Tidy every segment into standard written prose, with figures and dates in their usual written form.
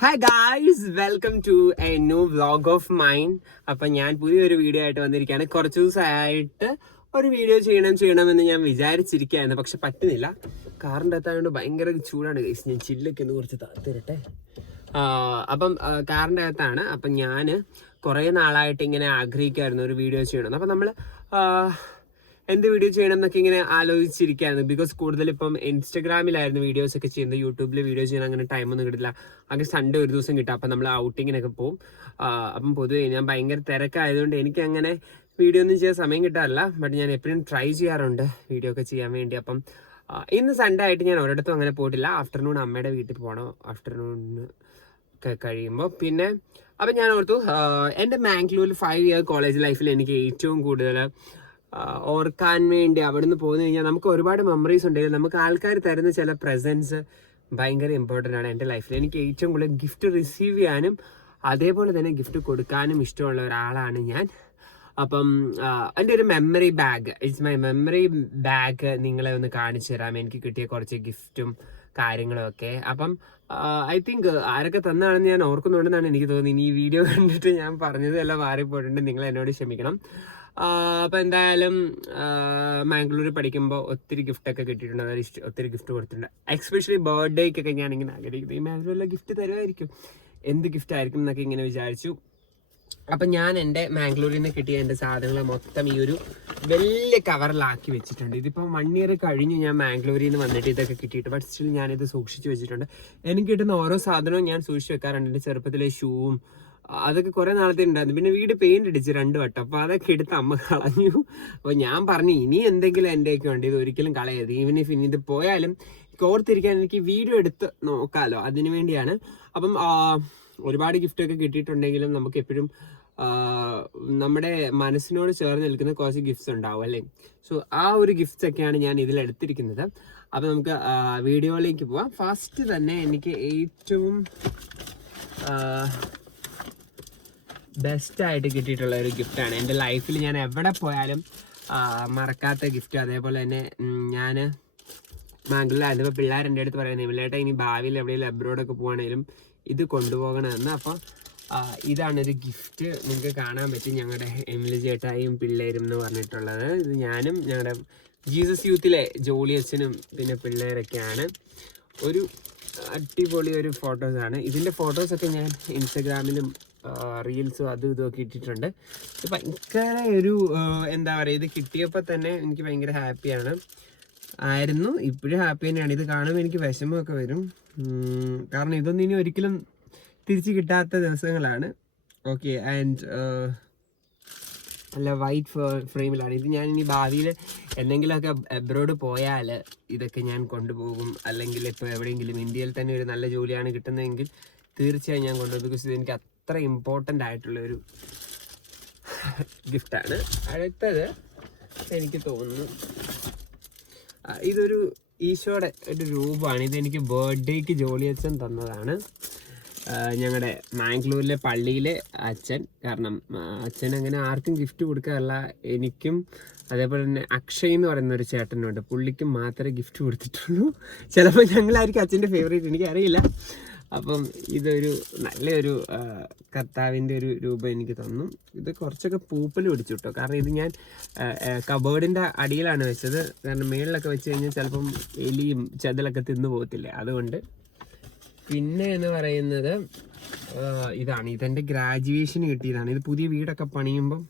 Hi guys, welcome to a new vlog of mine. അപ്പം ഞാൻ പുതിയൊരു വീഡിയോ ആയിട്ട് വന്നിരിക്കുകയാണ്. കുറച്ച് ദിവസമായിട്ട് ഒരു വീഡിയോ ചെയ്യണമെന്ന് ഞാൻ വിചാരിച്ചിരിക്കുകയായിരുന്നു, പക്ഷെ പറ്റുന്നില്ല. കാറിൻ്റെ അകത്തായതുകൊണ്ട് ഭയങ്കര ചൂടാണ് ഗൈസ്. ഞാൻ ചില്ലൊക്കെ ഒന്ന് കുറച്ച് താത്തിരട്ടെ. അപ്പം കാറിൻ്റെ അകത്താണ്. അപ്പം ഞാൻ കുറേ നാളായിട്ട് ഇങ്ങനെ ആഗ്രഹിക്കുമായിരുന്നു ഒരു വീഡിയോ ചെയ്യണമെന്ന്. അപ്പം നമ്മൾ എന്ത് വീഡിയോ ചെയ്യണം എന്നൊക്കെ ഇങ്ങനെ ആലോചിച്ചിരിക്കുകയായിരുന്നു. ബിക്കോസ് കൂടുതൽ ഇപ്പം ഇൻസ്റ്റഗ്രാമിലായിരുന്നു വീഡിയോസ് ഒക്കെ ചെയ്യുന്നത്. യൂട്യൂബിൽ വീഡിയോ ചെയ്യാൻ അങ്ങനെ ടൈമൊന്നും കിട്ടില്ല. അങ്ങനെ സൺഡേ ഒരു ദിവസം കിട്ടും. അപ്പം നമ്മൾ ഔട്ടിങ്ങിനൊക്കെ പോകും. അപ്പം പൊതുവേ ഞാൻ ഭയങ്കര തിരക്കായതുകൊണ്ട് എനിക്ക് അങ്ങനെ വീഡിയോ ഒന്നും ചെയ്യാൻ സമയം കിട്ടാറില്ല. ബട്ട് ഞാൻ എപ്പോഴും ട്രൈ ചെയ്യാറുണ്ട് വീഡിയോ ഒക്കെ ചെയ്യാൻ വേണ്ടി. അപ്പം ഇന്ന് സൺഡേ ആയിട്ട് ഞാൻ ഒരിടത്തും അങ്ങനെ പോയിട്ടില്ല. ആഫ്റ്റർനൂൺ അമ്മയുടെ വീട്ടിൽ പോകണം, ആഫ്റ്റർനൂണിന് ഒക്കെ കഴിയുമ്പോൾ. പിന്നെ അപ്പം ഞാൻ ഓർത്തു എൻ്റെ മാംഗ്ലൂരിൽ 5 ഇയർ കോളേജ് ലൈഫിൽ എനിക്ക് ഏറ്റവും കൂടുതൽ ഓർക്കാൻ വേണ്ടി അവിടുന്ന് പോന്നു കഴിഞ്ഞാൽ നമുക്ക് ഒരുപാട് മെമ്മറീസ് ഉണ്ടെങ്കിൽ നമുക്ക് ആൾക്കാർ തരുന്ന ചില പ്രസൻസ് ഭയങ്കര ഇമ്പോർട്ടൻ്റ് ആണ് എൻ്റെ ലൈഫിൽ. എനിക്ക് ഏറ്റവും കൂടുതൽ ഗിഫ്റ്റ് റിസീവ് ചെയ്യാനും അതേപോലെ തന്നെ ഗിഫ്റ്റ് കൊടുക്കാനും ഇഷ്ടമുള്ള ഒരാളാണ് ഞാൻ. അപ്പം എൻ്റെ ഒരു memory bag, it's my memory bag നിങ്ങളെ ഒന്ന് കാണിച്ചു തരാം. എനിക്ക് കിട്ടിയ കുറച്ച് ഗിഫ്റ്റും കാര്യങ്ങളും ഒക്കെ. അപ്പം ഐ തിങ്ക് ആരൊക്കെ തന്നാണെന്ന് ഞാൻ ഓർക്കുന്നുണ്ടെന്നാണ് എനിക്ക് തോന്നുന്നത്. ഇനി ഈ വീഡിയോ കണ്ടിട്ട് ഞാൻ പറഞ്ഞത് എല്ലാം മാറിപ്പോയിട്ടുണ്ട്, നിങ്ങൾ എന്നോട് ക്ഷമിക്കണം. അപ്പം എന്തായാലും മാംഗ്ലൂർ പഠിക്കുമ്പോൾ ഒത്തിരി ഗിഫ്റ്റൊക്കെ കിട്ടിയിട്ടുണ്ട്. അതായത് ഒത്തിരി ഗിഫ്റ്റ് കൊടുത്തിട്ടുണ്ട്. എക്സ്പെഷ്യലി ബർത്ത്ഡേക്കൊക്കെ ഞാൻ ഇങ്ങനെ ആഗ്രഹിക്കുന്നത് ഈ മാംഗ്ലൂരിലെ ഗിഫ്റ്റ് തരുമായിരിക്കും, എന്ത് ഗിഫ്റ്റ് ആയിരിക്കും എന്നൊക്കെ ഇങ്ങനെ വിചാരിച്ചു. അപ്പം ഞാൻ എൻ്റെ മാംഗ്ലൂരിൽ നിന്ന് കിട്ടിയ എൻ്റെ സാധനങ്ങൾ മൊത്തം ഈ ഒരു വലിയ കവറിലാക്കി വെച്ചിട്ടുണ്ട്. ഇതിപ്പം 1 ഇയർ കഴിഞ്ഞ് ഞാൻ മാംഗ്ലൂരിൽ നിന്ന് വന്നിട്ട് ഇതൊക്കെ കിട്ടിയിട്ട്, ബട്ട് സ്റ്റിൽ ഞാനിത് സൂക്ഷിച്ച് വെച്ചിട്ടുണ്ട്. എനിക്ക് കിട്ടുന്ന ഓരോ സാധനവും ഞാൻ സൂക്ഷിച്ച് വെക്കാറുണ്ട്. എൻ്റെ ചെറുപ്പത്തിലെ ഷൂവും അതൊക്കെ കുറെ നാളത്തെ ഉണ്ടായിരുന്നു. പിന്നെ വീട് പെയിന്റ് അടിച്ച് 2 വട്ടം. അപ്പോൾ അതൊക്കെ എടുത്ത് അമ്മ കളഞ്ഞു. അപ്പോൾ ഞാൻ പറഞ്ഞു ഇനി എന്തെങ്കിലും എൻ്റെയൊക്കെ ഉണ്ട്, ഇത് ഒരിക്കലും കളയരുത്. ഈവൻ ഇഫ് ഇനി ഇത് പോയാലും ഓർത്തിരിക്കാൻ എനിക്ക് വീഡിയോ എടുത്ത് നോക്കാമല്ലോ, അതിനു വേണ്ടിയാണ്. അപ്പം ഒരുപാട് ഗിഫ്റ്റൊക്കെ കിട്ടിയിട്ടുണ്ടെങ്കിലും നമുക്ക് എപ്പോഴും നമ്മുടെ മനസ്സിനോട് ചേർന്ന് നിൽക്കുന്ന കുറച്ച് ഗിഫ്റ്റ്സ് ഉണ്ടാവും അല്ലേ. സോ ആ ഒരു ഗിഫ്റ്റ്സ് ഒക്കെയാണ് ഞാൻ ഇതിലെടുത്തിരിക്കുന്നത്. അപ്പം നമുക്ക് വീഡിയോയിലേക്ക് പോവാം. ഫസ്റ്റ് തന്നെ എനിക്ക് ഏറ്റവും ബെസ്റ്റായിട്ട് കിട്ടിയിട്ടുള്ള ഒരു ഗിഫ്റ്റാണ്. എൻ്റെ ലൈഫിൽ ഞാൻ എവിടെ പോയാലും മറക്കാത്ത ഗിഫ്റ്റ്. അതേപോലെ തന്നെ ഞാൻ മാംഗ്ലൂരിലായിരുന്നു. ഇപ്പോൾ പിള്ളേർ എൻ്റെ അടുത്ത് പറയുന്നത് ഇവലേട്ടാ ഇനി ഭാവിയിൽ എവിടെയെങ്കിലും അബ്രോഡൊക്കെ പോകുകയാണെങ്കിലും ഇത് കൊണ്ടുപോകണമെന്ന്. അപ്പോൾ ഇതാണൊരു ഗിഫ്റ്റ്, നിങ്ങൾക്ക് കാണാൻ പറ്റും. ഞങ്ങളുടെ എമിലി ചേട്ടായും പിള്ളേരും എന്ന് പറഞ്ഞിട്ടുള്ളത്. ഇത് ഞാനും ഞങ്ങളുടെ ജീസസ് യൂത്തിലെ ജോളി അച്ഛനും പിന്നെ പിള്ളേരൊക്കെയാണ്. ഒരു അടിപൊളി ഒരു ഫോട്ടോസാണ്. ഇതിൻ്റെ ഫോട്ടോസൊക്കെ ഞാൻ ഇൻസ്റ്റഗ്രാമിലും റീൽസും അതും ഇതൊക്കെ ഇട്ടിട്ടുണ്ട്. ഇത് ഭയങ്കര ഒരു എന്താ പറയുക, ഇത് കിട്ടിയപ്പോൾ തന്നെ എനിക്ക് ഭയങ്കര ഹാപ്പിയാണ് ആയിരുന്നു. ഇപ്പോഴും ഹാപ്പി തന്നെയാണ്. ഇത് കാണുമ്പോൾ എനിക്ക് വിഷമമൊക്കെ വരും, കാരണം ഇതൊന്നും ഇനി ഒരിക്കലും തിരിച്ച് കിട്ടാത്ത ദിവസങ്ങളാണ്. ഓക്കെ, ആൻഡ് നല്ല വൈറ്റ് ഫ്രെയിമിലാണ് ഇത്. ഞാൻ ഇനി ഭാവിയിൽ എന്തെങ്കിലുമൊക്കെ അബ്രോഡ് പോയാൽ ഇതൊക്കെ ഞാൻ കൊണ്ടുപോകും. അല്ലെങ്കിൽ ഇപ്പോൾ എവിടെയെങ്കിലും ഇന്ത്യയിൽ തന്നെ ഒരു നല്ല ജോലിയാണ് കിട്ടുന്നതെങ്കിൽ തീർച്ചയായും ഞാൻ കൊണ്ടുപോകും. ബിക്കോസ് ഇത് എനിക്ക് അത്ര ഇമ്പോർട്ടൻ്റ് ആയിട്ടുള്ളൊരു ഗിഫ്റ്റാണ്. അടുത്തത് എനിക്ക് തോന്നുന്നു ഇതൊരു ഈശോയുടെ ഒരു രൂപമാണ്. ഇതെനിക്ക് ബർത്ത്ഡേക്ക് ജോളിയച്ഛൻ തന്നതാണ്. ഞങ്ങളുടെ മാംഗ്ലൂരിലെ പള്ളിയിലെ അച്ഛൻ. കാരണം അച്ഛൻ അങ്ങനെ ആർക്കും ഗിഫ്റ്റ് കൊടുക്കാറില്ല. എനിക്കും അതേപോലെ തന്നെ അക്ഷയ് എന്ന് പറയുന്ന ഒരു ചേട്ടനുണ്ട്, പുള്ളിക്കും മാത്രമേ ഗിഫ്റ്റ് കൊടുത്തിട്ടുള്ളൂ. ചിലപ്പോൾ ഞങ്ങളായിരിക്കും അച്ഛൻ്റെ ഫേവറേറ്റ്, എനിക്കറിയില്ല. അപ്പം ഇതൊരു നല്ലൊരു കർത്താവിൻ്റെ ഒരു രൂപം എനിക്ക് തന്നു. ഇത് കുറച്ചൊക്കെ പൂപ്പൽ പിടിച്ചു കേട്ടോ, കാരണം ഇത് ഞാൻ കബേർഡിൻ്റെ അടിയിലാണ് വെച്ചത്. കാരണം മേളിലൊക്കെ വെച്ച് കഴിഞ്ഞാൽ ചിലപ്പം എലിയും ചെതലൊക്കെ തിന്നു പോകത്തില്ലേ, അതുകൊണ്ട്. പിന്നെ എന്ന് പറയുന്നത് ഇതാണ്, ഇതെൻ്റെ ഗ്രാജുവേഷന് കിട്ടിയതാണ്. ഇത് പുതിയ വീടൊക്കെ പണിയുമ്പം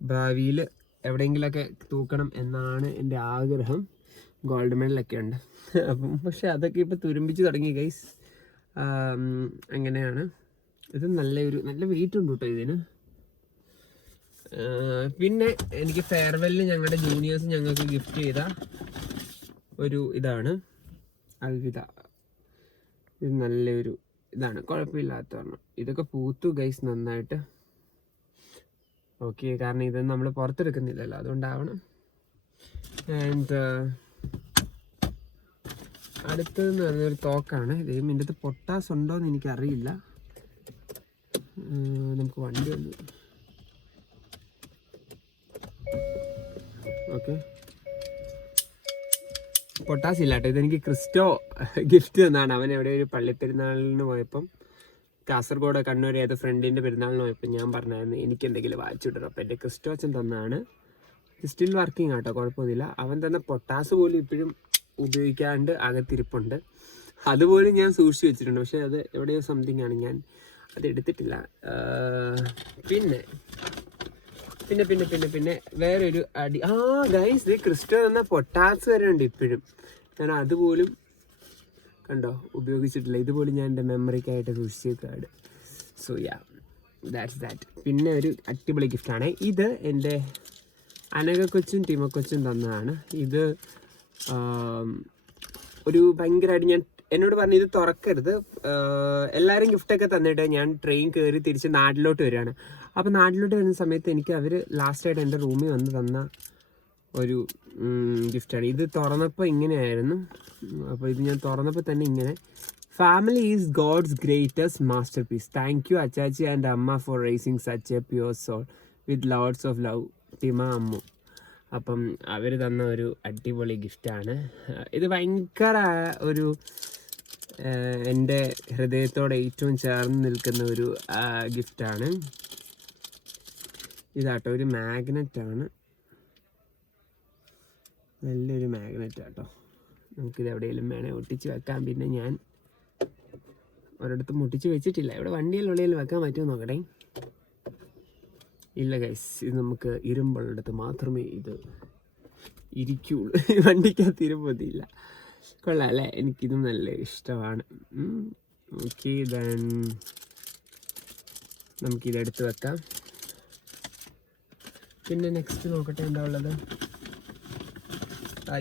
ഭാവിയിൽ എവിടെയെങ്കിലുമൊക്കെ തൂക്കണം എന്നാണ് എൻ്റെ ആഗ്രഹം. ഗോൾഡ് മെഡലൊക്കെ ഉണ്ട്. അപ്പം പക്ഷെ അതൊക്കെ ഇപ്പോൾ തുരുമ്പിച്ച് തുടങ്ങി ഗൈസ്. അങ്ങനെയാണ്. ഇത് നല്ല വെയിറ്റ് ഉണ്ട് കേട്ടോ ഇതിന്. പിന്നെ എനിക്ക് ഫെയർവെല്ലിന് ഞങ്ങളുടെ ജൂനിയേഴ്സ് ഞങ്ങൾക്ക് ഗിഫ്റ്റ് ചെയ്ത ഒരു ഇതാണ് അൽവിദ. ഇത് നല്ലൊരു ഇതാണ്, കുഴപ്പമില്ലാത്ത പറഞ്ഞു. ഇതൊക്കെ പൂത്തു ഗൈസ് നന്നായിട്ട്. ഓക്കെ, കാരണം ഇതൊന്നും നമ്മൾ പുറത്തെടുക്കുന്നില്ലല്ലോ, അതുകൊണ്ടാവണം. ആൻഡ് അടുത്തതെന്ന് പറഞ്ഞൊരു തോക്കാണ്. ഇതിൻ്റെ അടുത്ത് പൊട്ടാസ് ഉണ്ടോയെന്ന് എനിക്കറിയില്ല. നമുക്ക് വണ്ടി ഒന്ന് ഓക്കെ. പൊട്ടാസ് ഇല്ല കേട്ടോ, ഇതെനിക്ക് ക്രിസ്റ്റോ ഗിഫ്റ്റ് തന്നാണ്. അവൻ എവിടെ ഒരു പള്ളിപ്പെരുന്നാളിന് പോയപ്പം കാസർഗോഡ് കണ്ണൂർ ഏത് ഫ്രണ്ടിൻ്റെ പെരുന്നാളിന് പോയപ്പോൾ ഞാൻ പറഞ്ഞായിരുന്നു എനിക്ക് എന്തെങ്കിലും വായിച്ചിട്ടു. അപ്പോൾ എൻ്റെ ക്രിസ്റ്റോ അച്ഛൻ തന്നാണ്. സ്റ്റിൽ വർക്കിംഗ് ആട്ടോ, കുഴപ്പമൊന്നുമില്ല. അവൻ തന്ന പൊട്ടാസ് പോലും ഇപ്പോഴും ഉപയോഗിക്കാണ്ട് അകത്തിരിപ്പുണ്ട്. അതുപോലും ഞാൻ സൂക്ഷിച്ച് വെച്ചിട്ടുണ്ട്. പക്ഷേ അത് എവിടെയോ സംതിങ് ആണ്, ഞാൻ അത് എടുത്തിട്ടില്ല. പിന്നെ പിന്നെ പിന്നെ പിന്നെ പിന്നെ വേറൊരു അടി ഗൈസ്, ഇത് ക്രിസ്റ്റോ തന്ന പൊട്ടാസ് വരെ ഉണ്ട് ഇപ്പോഴും. ഞാൻ അതുപോലും കണ്ടോ ഉപയോഗിച്ചിട്ടില്ല. ഇതുപോലും ഞാൻ എൻ്റെ മെമ്മറിക്കായിട്ട് സൂക്ഷിച്ചേക്കാട്. So yeah, that's that. പിന്നെ ഒരു അടിപൊളി ഗിഫ്റ്റാണ് ഇത്. എൻ്റെ അനഘക്കൊച്ചും ടീമക്കൊച്ചും തന്നതാണ്. ഇത് ഒരു ഭയങ്കരമായിട്ട് ഞാൻ എന്നോട് പറഞ്ഞു ഇത് തുറക്കരുത്, എല്ലാവരും ഗിഫ്റ്റൊക്കെ തന്നിട്ട് ഞാൻ ട്രെയിൻ കയറി തിരിച്ച് നാട്ടിലോട്ട് വരികയാണ്. അപ്പോൾ നാട്ടിലോട്ട് വരുന്ന സമയത്ത് എനിക്ക് അവർ ലാസ്റ്റായിട്ട് എൻ്റെ റൂമിൽ വന്ന് തന്ന ഒരു ഗിഫ്റ്റാണ്. ഇത് തുറന്നപ്പോൾ ഇങ്ങനെയായിരുന്നു. അപ്പോൾ ഇത് ഞാൻ തുറന്നപ്പോൾ തന്നെ ഇങ്ങനെ, family is God's greatest masterpiece. Thank you അച്ചാച്ചി ആൻഡ് അമ്മ for raising such a pure soul with lots of love, ടിമ അമ്മു. അപ്പം അവർ തന്ന ഒരു അടിപൊളി ഗിഫ്റ്റാണ് ഇത്. ഭയങ്കര ഒരു എൻ്റെ ഹൃദയത്തോടെ ഏറ്റവും ചേർന്ന് നിൽക്കുന്ന ഒരു ഗിഫ്റ്റാണ് ഇതാട്ടോ. ഒരു മാഗ്നറ്റാണ്, നല്ലൊരു മാഗ്നറ്റാട്ടോ. നമുക്കിത് എവിടെയെങ്കിലും വേണേൽ ഒട്ടിച്ച് വെക്കാം. പിന്നെ ഞാൻ ഒരിടത്തും ഒട്ടിച്ച് വെച്ചിട്ടില്ല. ഇവിടെ വണ്ടിയിലുള്ളിൽ വെക്കാൻ പറ്റുമോ നോക്കട്ടെ. ഇല്ല ഗൈസ്, ഇത് നമുക്ക് ഇരുമ്പുള്ളിടത്ത് മാത്രമേ ഇത് ഇരിക്കുള്ളൂ. വണ്ടിക്കകത്ത് ഇരുമ്പൊന്നുമില്ല. കൊള്ളാം അല്ലേ? എനിക്കിതും നല്ല ഇഷ്ടമാണ്. ഓക്കെ, ദെൻ നമുക്കിതെടുത്ത് വെക്കാം. പിന്നെ നെക്സ്റ്റ് നോക്കട്ടെ എന്താ ഉള്ളത്.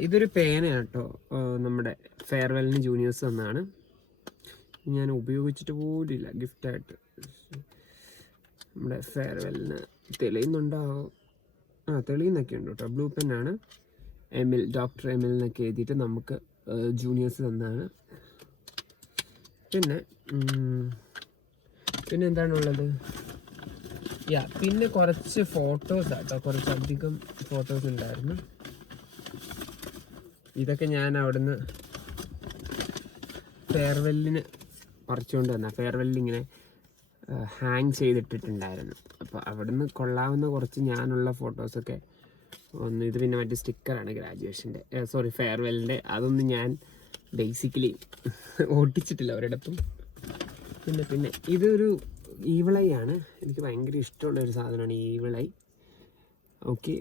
ഇതൊരു പേനയാണ് കേട്ടോ, നമ്മുടെ ഫെയർവെല്ലിന് ജൂനിയേഴ്സ് തന്നാണ്. ഞാൻ ഉപയോഗിച്ചിട്ട് പോലില്ല, ഗിഫ്റ്റായിട്ട്. നമ്മുടെ ഫെയർവെല്ലിന് തെളിയുന്നുണ്ടാവോ? തെളിയുന്നൊക്കെ ഉണ്ട് കേട്ടോ. ബ്ലൂ പെന്നാണ്, എമിൽ, ഡോക്ടർ എമിൽ എന്നൊക്കെ എഴുതിയിട്ട് നമുക്ക് ജൂനിയേഴ്സ് തന്നാണ്. പിന്നെ എന്താണുള്ളത്? പിന്നെ കുറച്ച് ഫോട്ടോസ് ആട്ടോ, കുറച്ചധികം ഫോട്ടോസ് ഉണ്ടായിരുന്നു. ഇതൊക്കെ ഞാൻ അവിടുന്ന് ഫെയർവെല്ലിന് പറിച്ചുകൊണ്ട് വന്ന, ഫെയർവെല്ലിങ്ങനെ ഹാങ് ചെയ്തിട്ടിട്ടുണ്ടായിരുന്നു. അപ്പോൾ അവിടുന്ന് കൊള്ളാവുന്ന കുറച്ച് ഞാനുള്ള ഫോട്ടോസൊക്കെ ഒന്ന്. ഇത് പിന്നെ മറ്റേ സ്റ്റിക്കറാണ് ഗ്രാജുവേഷൻ്റെ, സോറി ഫെയർവെല്ലിൻ്റെ. അതൊന്നും ഞാൻ ബേസിക്കലി ഒട്ടിച്ചിട്ടില്ല ഒരിടത്തും. പിന്നെ ഇതൊരു ഈവിളൈ ആണ്. എനിക്ക് ഭയങ്കര ഇഷ്ടമുള്ളൊരു സാധനമാണ് ഈ ഈവിളൈ. ഓക്കെ,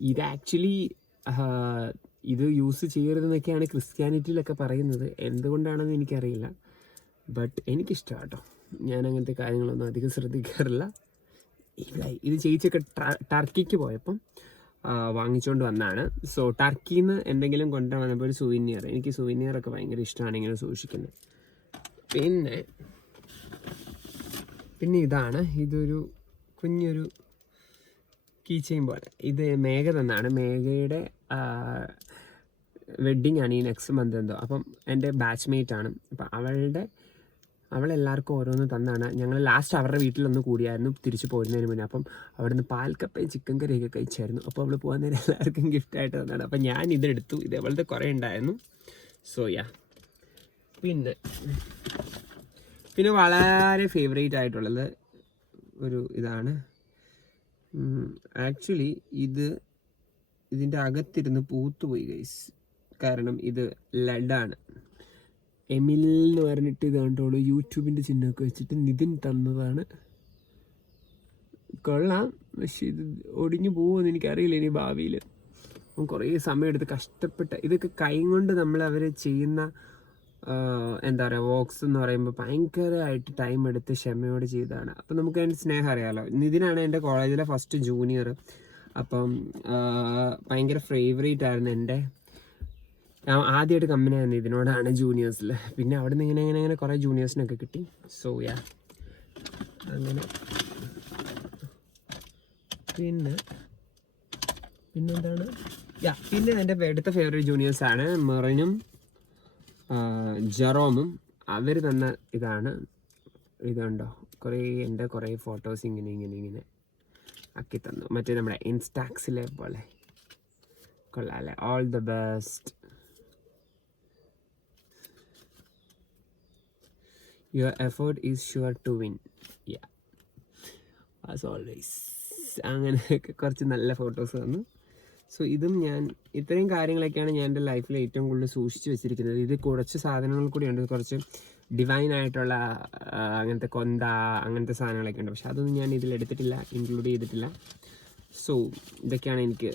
ഇത് ആക്ച്വലി ഇത് യൂസ് ചെയ്യരുതെന്നൊക്കെയാണ് ക്രിസ്ത്യാനിറ്റിയിലൊക്കെ പറയുന്നത്. എന്തുകൊണ്ടാണെന്ന് എനിക്കറിയില്ല, ബട്ട് എനിക്കിഷ്ടമാണ് കേട്ടോ. ഞാൻ അങ്ങനത്തെ കാര്യങ്ങളൊന്നും അധികം ശ്രദ്ധിക്കാറില്ല. ഇത് ചേച്ചിയൊക്കെ ടർക്കിക്ക് പോയപ്പം വാങ്ങിച്ചുകൊണ്ട് വന്നതാണ്. സോ ടർക്കിയിൽ നിന്ന് എന്തെങ്കിലും കൊണ്ടുവരാൻ വന്നപ്പോൾ ഒരു സുവീനിയർ, എനിക്ക് സുവീനിയറൊക്കെ ഭയങ്കര ഇഷ്ടമാണ് ഇങ്ങനെ സൂക്ഷിക്കുന്നത്. പിന്നെ ഇതാണ്, ഇതൊരു കുഞ്ഞൊരു കീ ചെയിൻ പോലെ. ഇത് മേഘ തന്നാണ്. മേഘയുടെ വെഡ്ഡിങ് ആണ് ഈ നെക്സ്റ്റ് മന്ത് എന്തോ. അപ്പം എൻ്റെ ബാച്ച്മേറ്റ് ആണ്. അപ്പം അവളെല്ലാവർക്കും ഓരോന്ന് തന്നാണ്. ഞങ്ങൾ ലാസ്റ്റ് അവരുടെ വീട്ടിലൊന്ന് കൂടിയായിരുന്നു തിരിച്ചു പോരുന്നതിന് മുന്നേ. അപ്പം അവിടെ നിന്ന് പാൽക്കപ്പയും ചിക്കൻ കറിയൊക്കെ കഴിച്ചായിരുന്നു. അപ്പോൾ അവൾ പോകാൻ നേരം എല്ലാവർക്കും ഗിഫ്റ്റായിട്ട് തന്നാണ്. അപ്പം ഞാൻ ഇതെടുത്തു. ഇതേപോലത്തെ കുറേ ഉണ്ടായിരുന്നു. സോ യാ, പിന്നെ വളരെ ഫേവറേറ്റ് ആയിട്ടുള്ളത് ഒരു ഇതാണ്. ആക്ച്വലി ഇതിൻ്റെ അകത്തിരുന്ന് പൂത്തുപോയി ഗൈസ്. കാരണം ഇത് ലെഡാണ്. എമിൽ എന്ന് പറഞ്ഞിട്ട് ഇത് കണ്ടോളൂ, യൂട്യൂബിൻ്റെ ചിഹ്നമൊക്കെ വെച്ചിട്ട് നിതിൻ തന്നതാണ്. കൊള്ളാം, പക്ഷെ ഇത് ഒടിഞ്ഞു പോകുമെന്ന് എനിക്കറിയില്ല ഇനി ഭാവിയിൽ. കുറേ സമയമെടുത്ത് കഷ്ടപ്പെട്ട് ഇതൊക്കെ കൈ കൊണ്ട് അവർ ചെയ്യുന്ന എന്താ പറയുക, വോക്സ് എന്ന് പറയുമ്പോൾ ഭയങ്കരമായിട്ട് ടൈം എടുത്ത് ക്ഷമയോട് ചെയ്തതാണ്. അപ്പം നമുക്ക് അതിൻ്റെ സ്നേഹം അറിയാമല്ലോ. നിതിനാണ് എൻ്റെ കോളേജിലെ ഫസ്റ്റ് ജൂനിയർ. അപ്പം ഭയങ്കര ഫേവറേറ്റ് ആയിരുന്നു എൻ്റെ. ഞാൻ ആദ്യമായിട്ട് കമ്പനി ആയിരുന്നു ഇതിനോടാണ് ജൂനിയേഴ്സിൽ. പിന്നെ അവിടെ നിന്ന് ഇങ്ങനെ കുറേ ജൂനിയേഴ്സിനൊക്കെ കിട്ടി. സോ യാ, അങ്ങനെ. പിന്നെന്താണ്, പിന്നെ എൻ്റെ അടുത്ത ഫേവറേറ്റ് ജൂനിയേഴ്സാണ് മെറിനും ജെറോമും. അവർ തന്ന ഇതുണ്ടോ, എൻ്റെ കുറേ ഫോട്ടോസ് ഇങ്ങനെ ആക്കി തന്നു. മറ്റേ നമ്മുടെ ഇൻസ്റ്റാക്സിലെ പോലെ കൊള്ളാല്ലേ. All the best. Your effort is sure to win. Yeah, as always. അങ്ങനെയൊക്കെ കുറച്ച് നല്ല ഫോട്ടോസ് വന്നു. സോ ഇതും ഞാൻ ഇത്രയും കാര്യങ്ങളൊക്കെയാണ് ഞാൻ എൻ്റെ ലൈഫിൽ ഏറ്റവും കൂടുതൽ സൂക്ഷിച്ച് വെച്ചിരിക്കുന്നത്. ഇത് കുറച്ച് സാധനങ്ങൾ കൂടിയുണ്ട്, കുറച്ച് ഡിവൈൻ ആയിട്ടുള്ള അങ്ങനത്തെ കൊന്ത അങ്ങനത്തെ സാധനങ്ങളൊക്കെ ഉണ്ട്. പക്ഷെ അതൊന്നും ഞാൻ ഇതിലെടുത്തിട്ടില്ല, ഇൻക്ലൂഡ് ചെയ്തിട്ടില്ല. സോ ഇതൊക്കെയാണ് എനിക്ക്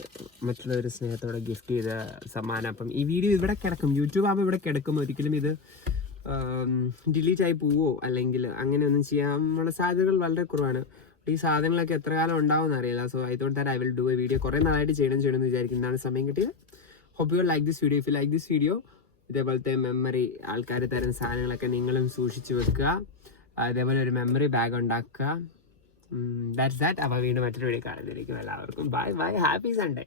മറ്റുള്ളവർ സ്നേഹത്തോടെ ഗിഫ്റ്റ് ചെയ്ത സമ്മാനം. അപ്പം ഈ വീഡിയോ ഇവിടെ കിടക്കും, യൂട്യൂബ് ആകുമ്പോൾ ഇവിടെ കിടക്കും. ഒരിക്കലും ഇത് ഡിലീറ്റ് ആയി പോവോ അല്ലെങ്കിൽ അങ്ങനെയൊന്നും ചെയ്യാനുള്ള സാധ്യതകൾ വളരെ കുറവാണ്. ഈ സാധനങ്ങളൊക്കെ എത്ര കാലം ഉണ്ടാവുമെന്ന് അറിയില്ല. So I thought that I will do a video. കുറേ നാളായിട്ട് ചെയ്യണമെന്ന് വിചാരിക്കുന്നതാണ്, സമയം കിട്ടിയത്. Hope you like this video. If you like this video, ഇതേപോലത്തെ മെമ്മറി ആൾക്കാർ തരുന്ന സാധനങ്ങളൊക്കെ നിങ്ങളും സൂക്ഷിച്ച് വെക്കുക. അതേപോലെ ഒരു മെമ്മറി ബാഗ് ഉണ്ടാക്കുക. That's that. അപ്പോൾ വീണ്ടും മറ്റൊരു വീഡിയോ കാണുന്നതായിരിക്കും. എല്ലാവർക്കും ബൈ ബൈ, ഹാപ്പി സൺഡേ.